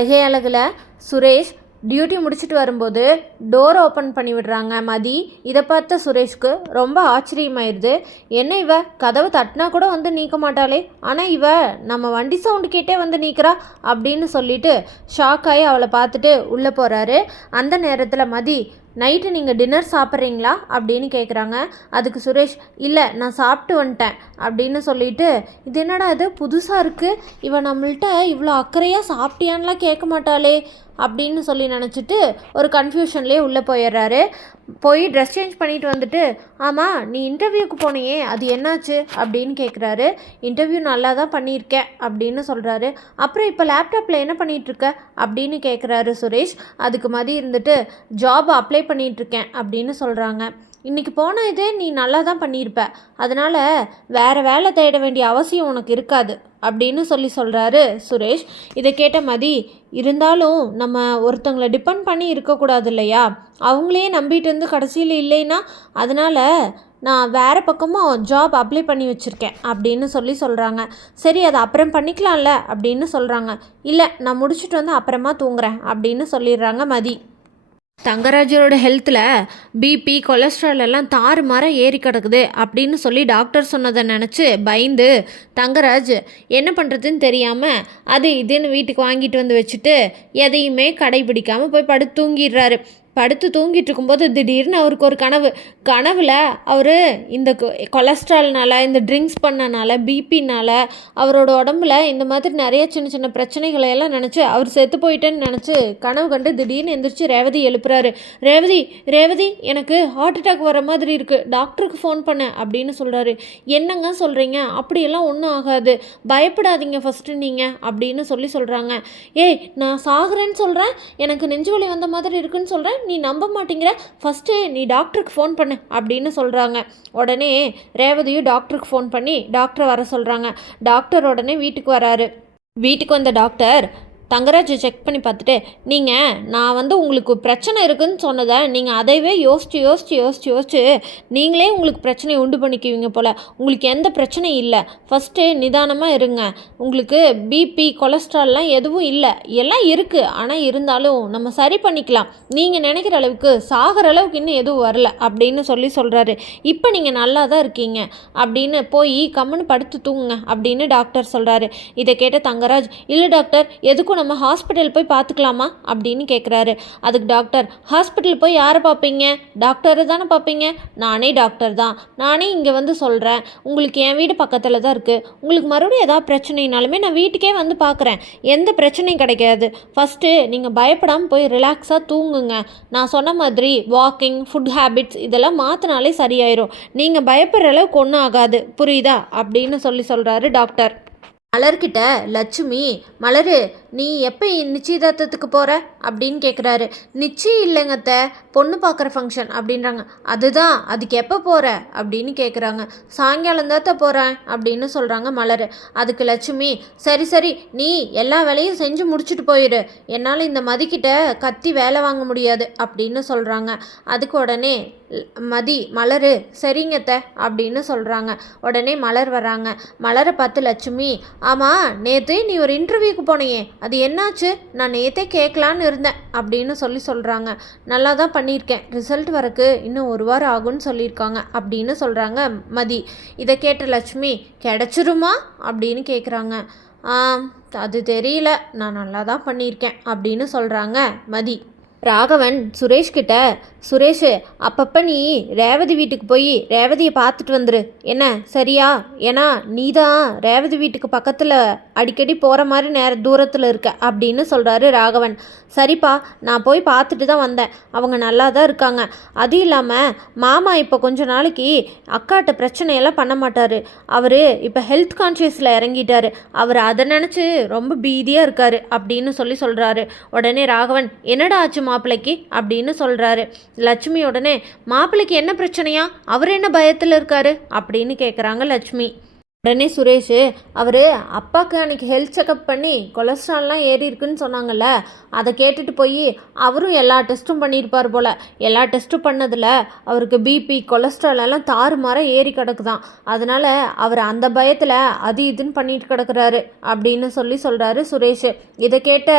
அழகே அழகில் சுரேஷ் டியூட்டி முடிச்சுட்டு வரும்போது டோர் ஓப்பன் பண்ணி விடுறாங்க மதி. இதை பார்த்த சுரேஷ்க்கு ரொம்ப ஆச்சரியமாயிருது. என்ன இவ கதவை தட்டினா கூட வந்து நீக்க மாட்டாளே, ஆனால் இவ நம்ம வண்டி சவுண்டு கேட்டே வந்து நீக்கிறா அப்படின்னு சொல்லிட்டு ஷாக் ஆகி அவளை பார்த்துட்டு உள்ளே போகிறாரு. அந்த நேரத்தில் மதி, நைட்டு நீங்கள் டின்னர் சாப்பிட்றீங்களா அப்படின்னு கேட்குறாங்க. அதுக்கு சுரேஷ், இல்லை நான் சாப்பிட்டு வந்துட்டேன் அப்படின்னு சொல்லிட்டு, இது என்னடா இது புதுசாக இருக்குது, இவன் நம்மள்கிட்ட இவ்வளோ அக்கறையாக சாப்பிட்டியான்லாம் கேட்க மாட்டாளே அப்படின்னு சொல்லி நினச்சிட்டு ஒரு கன்ஃபியூஷன்லேயே உள்ளே போயிடுறாரு. போய் ட்ரெஸ் சேஞ்ச் பண்ணிட்டு வந்துட்டு, ஆமாம் நீ இன்டர்வியூக்கு போனியே அது என்னாச்சு அப்படின்னு கேட்குறாரு. இன்டர்வியூ நல்லா தான் பண்ணியிருக்கேன் அப்படின்னு சொல்கிறாரு. அப்புறம் இப்போ லேப்டாப்பில் என்ன பண்ணிகிட்ருக்க அப்படின்னு கேட்குறாரு சுரேஷ். அதுக்கு மதி இருந்துட்டு, ஜாப் அப்ளை பண்ணிகிட்ருக்கேன் அப்படின்னு சொல்கிறாங்க. இன்றைக்கி போன இதே நீ நல்லா தான் பண்ணியிருப்ப, அதனால் வேறு வேலை தேட வேண்டிய அவசியம் உனக்கு இருக்காது அப்படின்னு சொல்கிறாரு சுரேஷ். இதை கேட்ட மதி, இருந்தாலும் நம்ம ஒருத்தங்களை டிபெண்ட் பண்ணி இருக்கக்கூடாது இல்லையா, அவங்களே நம்பிட்டு இருந்து கடைசியில் இல்லைன்னா, அதனால் நான் வேறு பக்கமும் ஜாப் அப்ளை பண்ணி வச்சுருக்கேன் அப்படின்னு சொல்கிறாங்க. சரி அதை அப்புறம் பண்ணிக்கலாம்ல அப்படின்னு சொல்கிறாங்க. இல்லை நான் முடிச்சுட்டு வந்து அப்புறமா தூங்குறேன் அப்படின்னு சொல்லிடுறாங்க மதி. தங்கராஜரோட ஹெல்த்தில் பிபி கொலஸ்ட்ரால் எல்லாம் தாறுமாற ஏறி கிடக்குது அப்படின்னு சொல்லி டாக்டர் சொன்னதை நினச்சி பயந்து தங்கராஜ் என்ன பண்ணுறதுன்னு தெரியாமல் அது இதுன்னு வீட்டுக்கு வாங்கிட்டு வந்து வச்சுட்டு எதையுமே கடைபிடிக்காமல் போய் படுத்து தூங்கிடுறாரு. படுத்து தூங்கிட்டு இருக்கும்போது திடீர்னு அவருக்கு ஒரு கனவில் அவர் இந்த கொலஸ்ட்ரால்னால், இந்த ட்ரிங்க்ஸ் பண்ணனால, பிபினால் அவரோட உடம்புல இந்த மாதிரி நிறைய சின்ன சின்ன பிரச்சனைகளை எல்லாம் நினச்சி அவர் செத்து போயிட்டேன்னு நினச்சி கனவு கண்டு திடீர்னு எந்திரிச்சு ரேவதி எழுப்புறாரு. ரேவதி ரேவதி எனக்கு ஹார்ட் அட்டாக் வர மாதிரி இருக்குது, டாக்டருக்கு ஃபோன் பண்ணேன் அப்படின்னு சொல்கிறாரு. என்னங்க சொல்கிறீங்க, அப்படியெல்லாம் ஒன்றும் ஆகாது, பயப்படாதீங்க ஃபஸ்ட்டு நீங்கள் அப்படின்னு சொல்கிறாங்க. ஏய் நான் சாகுறேன்னு சொல்கிறேன், எனக்கு நெஞ்சு வலி வந்த மாதிரி இருக்குன்னு சொல்கிறேன், நீ நம்ப மாட்டேங்கிற, ஃபஸ்ட்டு நீ டாக்டருக்கு ஃபோன் பண்ணு அப்படின்னு சொல்கிறாங்க. உடனே ரேவதியும் டாக்டருக்கு ஃபோன் பண்ணி டாக்டரை வர சொல்கிறாங்க. டாக்டர் உடனே வீட்டுக்கு வராரு. வீட்டுக்கு வந்த டாக்டர் தங்கராஜை செக் பண்ணி பார்த்துட்டு, நான் உங்களுக்கு பிரச்சனை இருக்குதுன்னு சொன்னதை நீங்கள் அதைவே யோசிச்சு நீங்களே உங்களுக்கு பிரச்சனையை உண்டு பண்ணிக்குவீங்க போல். உங்களுக்கு எந்த பிரச்சனையும் இல்லை, ஃபஸ்ட்டு நிதானமாக இருங்க, உங்களுக்கு பிபி கொலஸ்ட்ரால்லாம் எதுவும் இல்லை, எல்லாம் இருக்குது, ஆனால் இருந்தாலும் நம்ம சரி பண்ணிக்கலாம், நீங்கள் நினைக்கிற அளவுக்கு சாகிற அளவுக்கு இன்னும் எதுவும் வரல அப்படின்னு சொல்கிறாரு. இப்போ நீங்கள் நல்லா தான் இருக்கீங்க அப்படின்னு போய் கம்முன்னு படுத்து தூங்குங்க அப்படின்னு டாக்டர் சொல்கிறாரு. இதை கேட்ட தங்கராஜ், இல்லை டாக்டர் எதுக்கும் நம்ம ஹாஸ்பிட்டல் போய் பார்த்துக்கலாமா அப்படின்னு கேட்குறாரு. அதுக்கு டாக்டர், ஹாஸ்பிட்டல் போய் யாரை பார்ப்பீங்க, டாக்டரை தானே பார்ப்பீங்க, நானே டாக்டர் தான், நானே இங்கே வந்து சொல்கிறேன், உங்களுக்கு என் வீடு பக்கத்தில் தான் இருக்குது, உங்களுக்கு மறுபடியும் ஏதாவது பிரச்சனைனாலுமே நான் வீட்டுக்கே வந்து பார்க்குறேன், எந்த பிரச்சனையும் கிடைக்காது, ஃபஸ்ட்டு நீங்கள் பயப்படாமல் போய் ரிலாக்ஸாக தூங்குங்க, நான் சொன்ன மாதிரி வாக்கிங், ஃபுட் ஹேபிட்ஸ் இதெல்லாம் மாற்றினாலே சரியாயிரும், நீங்கள் பயப்படுற அளவுக்கு ஒன்றும் ஆகாது, புரியுதா அப்படின்னு சொல்கிறாரு டாக்டர். மலர்கிட்ட லட்சுமி, மலர் நீ எப்போ நிச்சயதார்த்தத்துக்கு போகிற அப்படின்னு கேட்குறாரு. நிச்சயம் இல்லைங்கத்த, பொண்ணு பார்க்குற ஃபங்க்ஷன் அப்படின்றாங்க. அதுதான், அதுக்கு எப்போ போகிற அப்படின்னு கேட்குறாங்க. சாயங்காலம் தான் போகிறேன் அப்படின்னு சொல்கிறாங்க மலர். அதுக்கு லட்சுமி, சரி நீ எல்லா வேலையும் செஞ்சு முடிச்சுட்டு போயிடு, என்னால் இந்த மதிக்கிட்ட கத்தி வேலை வாங்க முடியாது அப்படின்னு சொல்கிறாங்க. அதுக்கு உடனே மலர் சரிங்கத்த அப்படின்னு சொல்கிறாங்க. உடனே மலர் வராங்க. மலரை பார்த்து லட்சுமி, ஆமாம் நேற்று நீ ஒரு இன்டர்வியூக்கு போனியே அது என்னாச்சு, நான் நேற்றே கேட்கலான்னு இருந்தேன் அப்படின்னு சொல்கிறாங்க. நல்லா தான் பண்ணியிருக்கேன், ரிசல்ட் வரக்கு இன்னும் 1 வாரம் ஆகும்னு சொல்லியிருக்காங்க அப்படின்னு சொல்கிறாங்க மதி. இதை கேட்ட லட்சுமி, கிடச்சிருமா அப்படின்னு கேட்குறாங்க. அது தெரியல, நான் நல்லா தான் பண்ணியிருக்கேன் அப்படின்னு சொல்கிறாங்க மதி. ராகவன் சுரேஷ்கிட்ட, சுரேஷ் அப்பப்போ நீ ரேவதி வீட்டுக்கு போய் ரேவதியை பார்த்துட்டு வந்துரு என்ன, சரியா, ஏன்னா நீ தான் ரேவதி வீட்டுக்கு பக்கத்தில் அடிக்கடி போகிற மாதிரி தூரத்தில் இருக்க அப்படின்னு சொல்கிறாரு ராகவன். சரிப்பா நான் போய் பார்த்துட்டு தான் வந்தேன், அவங்க நல்லா தான் இருக்காங்க, அதுவும் இல்லாமல் மாமா இப்போ கொஞ்ச நாளைக்கு அக்காட்ட பிரச்சனையெல்லாம் பண்ண மாட்டார், அவர் இப்போ ஹெல்த் கான்ஷியஸில் இறங்கிட்டார், அவர் அதை நினச்சி ரொம்ப பீதியாக இருக்கார் அப்படின்னு சொல்கிறாரு. உடனே ராகவன், என்னடா ஆச்சு மாப்பிள்ளைக்கு அப்படின்னு சொல்கிறாரு. லட்சுமி உடனே, மாப்பிள்ளைக்கு என்ன பிரச்சனையா, அவர் என்ன பயத்தில் இருக்காரு அப்படின்னு கேட்குறாங்க லட்சுமி. உடனே சுரேஷ் அவர் அப்பாவுக்கு அன்றைக்கி ஹெல்த் செக்கப் பண்ணி கொலஸ்ட்ரால்லாம் ஏறி இருக்குன்னு சொன்னாங்கல்ல, அதை கேட்டுட்டு போய் அவரும் எல்லா டெஸ்ட்டும் பண்ணியிருப்பார் போல். எல்லா டெஸ்ட்டும் பண்ணதில் அவருக்கு பிபி கொலஸ்ட்ரால் எல்லாம் தாறுமாறாக ஏறி கிடக்குதான். அதனால் அவர் அந்த பயத்தில் அது இதுன்னு பண்ணிட்டு கிடக்குறாரு அப்படின்னு சொல்கிறாரு சுரேஷ். இதை கேட்ட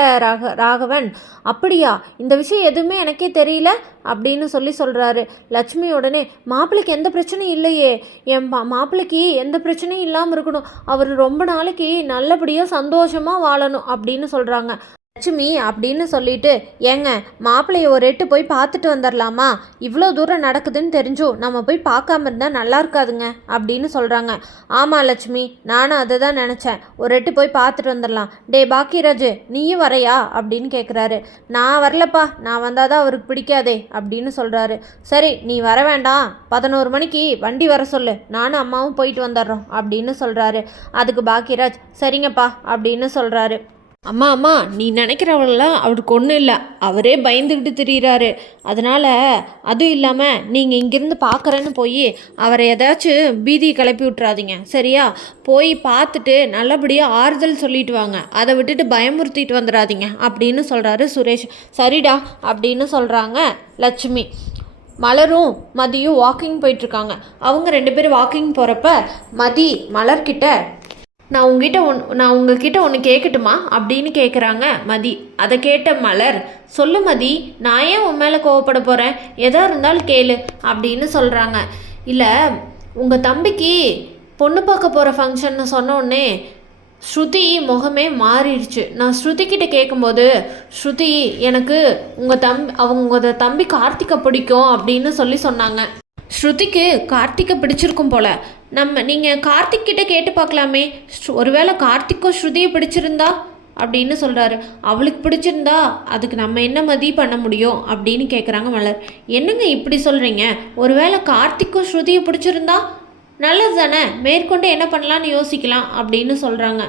ராகவன், அப்படியா, இந்த விஷயம் எதுவுமே எனக்கே தெரியல அப்படின்னு சொல்கிறாரு. லட்சுமி உடனே, மாப்பிள்ளைக்கு எந்த பிரச்சனையும் இல்லையே, என் மாப்பிள்ளைக்கு எந்த பிரச்சனையும் இல்லாமல் இருக்கணும், அவர் ரொம்ப நாளைக்கு நல்லபடியாக சந்தோஷமாக வாழணும் அப்படின்னு சொல்கிறாங்க. லட்சுமி அப்படின்னு சொல்லிட்டு, ஏங்க மாப்பிள்ளைய ஒரு எட்டு போய் பார்த்துட்டு வந்துடலாமா, இவ்வளோ தூரம் நடக்குதுன்னு தெரிஞ்சும் நம்ம போய் பார்க்காம இருந்தால் நல்லா இருக்காதுங்க அப்படின்னு சொல்கிறாங்க. ஆமாம் லட்சுமி, நானும் அதை தான் நினச்சேன், ஒரு எட்டு போய் பார்த்துட்டு வந்துடலாம். டே பாக்கியராஜ், நீயும் வரையா அப்படின்னு கேட்குறாரு. நான் வரலப்பா, நான் வந்தால் தான் அவருக்கு பிடிக்காதே அப்படின்னு சொல்கிறாரு. சரி, நீ வர வேண்டாம், 11 மணிக்கு வண்டி வர சொல்லு, நானும் அம்மாவும் போயிட்டு வந்துடுறோம் அப்படின்னு சொல்கிறாரு. அதுக்கு பாக்கியராஜ், சரிங்கப்பா அப்படின்னு சொல்கிறாரு. அம்மா அம்மா, நீ நினைக்கிறவங்களாம் அவருக்கு ஒன்றும் இல்லை, அவரே பயந்துக்கிட்டு திரியிறாரு. அதனால் அதுவும் இல்லாமல் நீங்கள் இங்கேருந்து பார்க்குறேன்னு போய் அவரை ஏதாச்சும் பீதியை கிளப்பி விட்றாதீங்க, சரியா? போய் பார்த்துட்டு நல்லபடியாக ஆறுதல் சொல்லிட்டு வாங்க, அதை விட்டுட்டு பயமுறுத்திட்டு வந்துடாதீங்க அப்படின்னு சொல்கிறாரு சுரேஷ். சரிடா அப்படின்னு சொல்கிறாங்க லட்சுமி. மலரும் மதியும் வாக்கிங் போயிட்டுருக்காங்க. அவங்க 2 பேரும் வாக்கிங் போகிறப்ப மதி மலர்கிட்ட, நான் உங்ககிட்ட ஒன்று கேட்கட்டுமா அப்படின்னு கேட்குறாங்க மதி. அதை கேட்ட மலர், சொல்லு மதி, நான் ஏன் உன் மேலே கோவப்பட போகிறேன், எதாக இருந்தாலும் கேளு அப்படின்னு சொல்கிறாங்க. இல்லை, உங்கள் தம்பிக்கு பொண்ணு பார்க்க போகிற ஃபங்க்ஷன்னு சொன்னோடனே ஸ்ருதி முகமே மாறிடுச்சு. நான் ஸ்ருதிக்கிட்ட கேட்கும்போது, ஸ்ருதி எனக்கு உங்கள் தம்பி கார்த்திகை பிடிக்கும் அப்படின்னு சொன்னாங்க. ஸ்ருதிக்கு கார்த்திகை பிடிச்சிருக்கும் போல், நீங்கள் கார்த்திக் கிட்ட கேட்டு பார்க்கலாமே, ஒருவேளை கார்த்திக்கும் ஸ்ருதியை பிடிச்சிருந்தா அப்படின்னு சொல்கிறாரு. அவளுக்கு பிடிச்சிருந்தா அதுக்கு நம்ம என்ன மதி பண்ண முடியும் அப்படின்னு கேட்குறாங்க மலர். என்னங்க இப்படி சொல்கிறீங்க, ஒருவேளை கார்த்திக்கும் ஸ்ருதியை பிடிச்சிருந்தா நல்லது தானே, மேற்கொண்டு என்ன பண்ணலான்னு யோசிக்கலாம் அப்படின்னு சொல்கிறாங்க.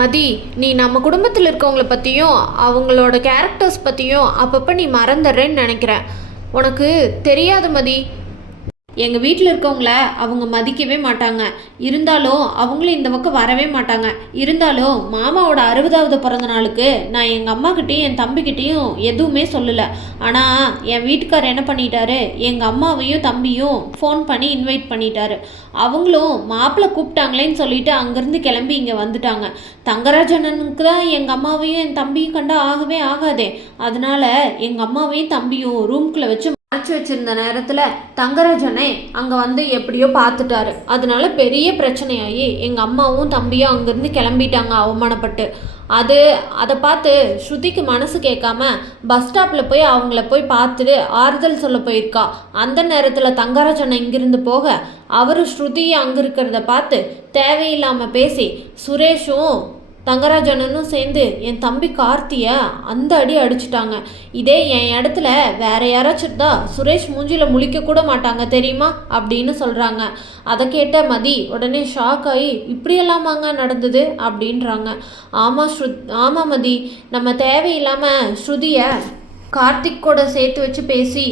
மதி, நீ நம்ம குடும்பத்தில் இருக்கவங்கள பற்றியும் அவங்களோட கேரக்டர்ஸ் பற்றியும் அப்பப்போ நீ மறந்துடுறேன்னு நினைக்கிறேன். உனக்கு தெரியாது மதி, எங்கள் வீட்டில் இருக்கவங்கள அவங்க மதிக்கவே மாட்டாங்க, இருந்தாலும் அவங்களும் இந்த பக்கம் வரவே மாட்டாங்க. இருந்தாலும் மாமாவோட 60வது பிறந்த நாளுக்கு நான் எங்கள் அம்மாக்கிட்டேயும் என் தம்பிக்கிட்டேயும் எதுவுமே சொல்லலை. ஆனால் என் வீட்டுக்காரர் என்ன பண்ணிட்டாரு, எங்கள் அம்மாவையும் தம்பியும் ஃபோன் பண்ணி இன்வைட் பண்ணிட்டாரு. அவங்களும் மாப்பிள்ளை கூப்பிட்டாங்களேன்னு சொல்லிட்டு அங்கேருந்து கிளம்பி இங்கே வந்துட்டாங்க. தங்கராஜனனுக்கு தான் எங்கள் அம்மாவையும் என் தம்பியும் கண்டா ஆகவே ஆகாதே, அதனால் எங்கள் அம்மாவையும் தம்பியும் ரூம்குள்ளே வச்சு அழைச்சி வச்சிருந்த நேரத்தில் தங்கராஜனை அங்கே வந்து எப்படியோ பார்த்துட்டாரு. அதனால பெரிய பிரச்சனையாகி எங்கள் அம்மாவும் தம்பியும் அங்கேருந்து கிளம்பிட்டாங்க அவமானப்பட்டு. அதை பார்த்து ஸ்ருதிக்கு மனசு கேட்காம பஸ் ஸ்டாப்பில் போய் அவங்கள போய் பார்த்துட்டு ஆறுதல் சொல்ல போயிருக்கா. அந்த நேரத்தில் தங்கராஜனை இங்கிருந்து போக அவரும் ஸ்ருதியை அங்கே இருக்கிறத பார்த்து தேவையில்லாமல் பேசி சுரேஷும் தங்கராஜனும் சேர்ந்து என் தம்பி கார்த்தியை அந்த அடி அடிச்சிட்டாங்க. இதே என் இடத்துல வேற யாராச்சும் தான் சுரேஷ் மூஞ்சியில் முழிக்க கூட மாட்டாங்க தெரியுமா அப்படின்னு சொல்கிறாங்க. அதை கேட்ட மதி உடனே ஷாக் ஆகி, இப்படியெல்லாமாங்க நடந்தது அப்படின்றாங்க. ஆமாம் மதி, நம்ம தேவையில்லாமல் ஸ்ருதியை கார்த்திக் கூட சேர்த்து வச்சு பேசி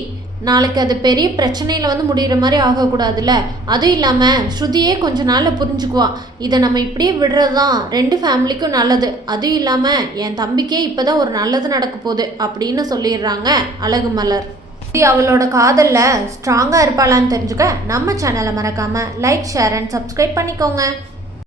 நாளைக்கு அது பெரிய பிரச்சனையில் வந்து முடிகிற மாதிரி ஆகக்கூடாதுல்ல. அதுவும் இல்லாமல் ஸ்ருதியே கொஞ்ச நாளில் புரிஞ்சுக்குவா. இதை நம்ம இப்படியே விடுறது தான் 2 ஃபேமிலிக்கும் நல்லது. அதுவும் இல்லாமல் என் தம்பிக்கே இப்போ தான் ஒரு நல்லது நடக்க போகுது அப்படின்னு சொல்லிடுறாங்க அழகு மலர். அவளோட காதலில் ஸ்ட்ராங்காக இருப்பாளான்னு தெரிஞ்சுக்க நம்ம சேனலை மறக்காமல் லைக், ஷேர் அண்ட் சப்ஸ்கிரைப் பண்ணிக்கோங்க.